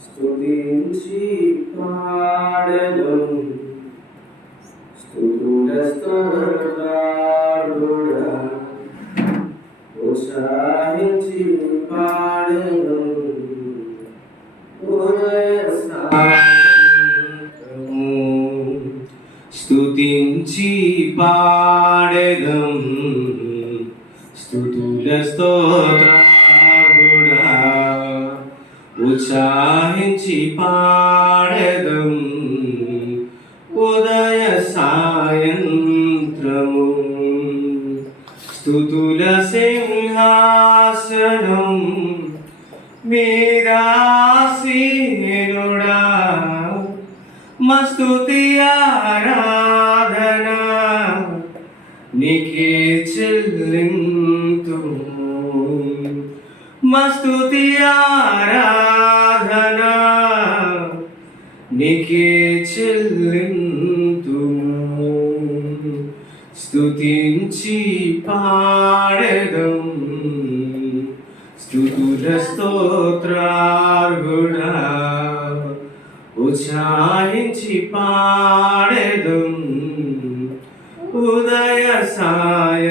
స్తుతించి పాడదం. స్తుతుల స్తోత్రాలుడా ఉత్సాహించి పాడదం ఉదయ సాయంత్రము స్తుతించి పాడదం స్తుతుల స్తోత్రాలుడా ఉత్సాహించి పాడదం ఉదయ సాయంత్రము. స్థుతుల సింహాసనం మీరాసీనుడా మస్తుతి ఆరాధన. నీకే చెల్లింతు మస్తుతి ఆరాధన నీకే చెల్లింతుము. స్తుతించి పాడదం. స్తుతుల స్తోత్రార్గుడా ఉత్సాహించి పాడదం. ఉదయ సాయంత్రము.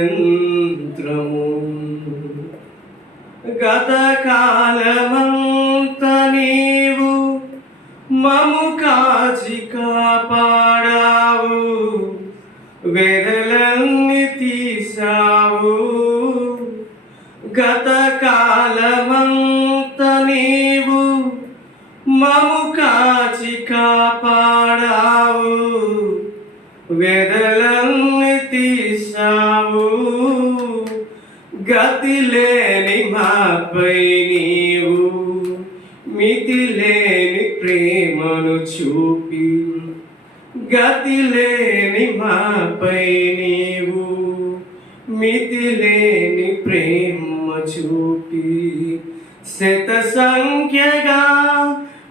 గత కాలమంత నీవు మము వెదలన్ని తీసావు గత కాలమంత నీవు మము కాచి కాపాడావు. వెదలన్ని తీసావు గతి లేని మాపై నీవు మితి లేని ప్రేమను చూపి గతి లేని మాపై నీవు మితి లేని ప్రేమ చూపి శత సంఖ్యగా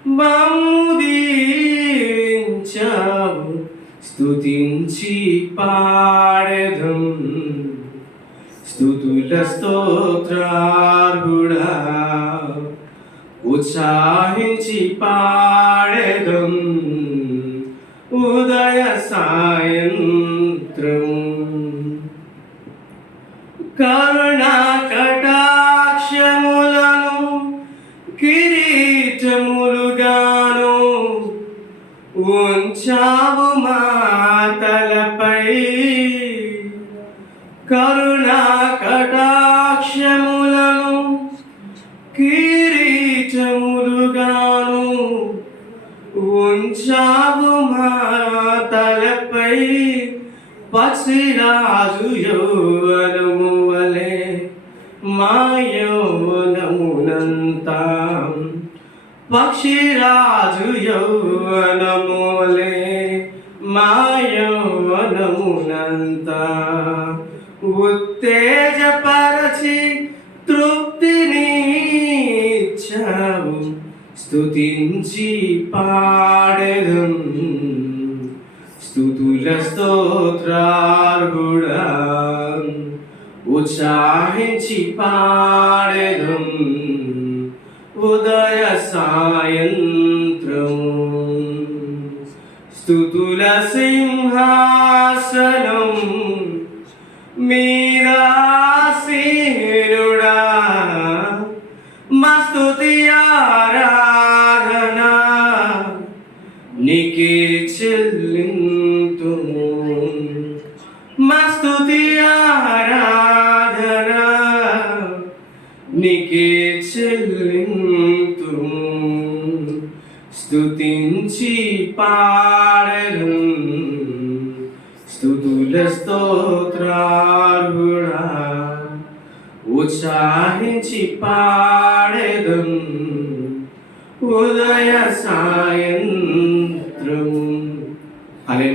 మౌదీవించావు స్తుతించి పాడదం. స్థుతుల స్తోత్రార్హుడా ఉత్సాహించి పాడదం. తలపై కరుణా కటాక్షములను కిరీటములుగాను ఉంచావు మా తలపై పసిరాజు యోవనము వలె మా పక్షిరాజు యౌవనములే యౌవనమునంతా ఉత్తేజపరచి తృప్తిని ఇచ్చావు. స్తుతించి పాడెదం. స్థుతుల స్తోత్రార్గుడా ఉత్సాహించి పాడెదం. ఉదయ సాయం స్థుతుల సింహాసనం మీరాసీనుడా మస్తుతి ఆరాధన. నీకే చెల్లింతు మస్తుతి ఆరాధన. నీకే చెల్లింతు స్తుతించి పా స్తోత్రార్హుడా ఉత్సాహించి పాడేదం ఉదయ సాయంత్రం. అలే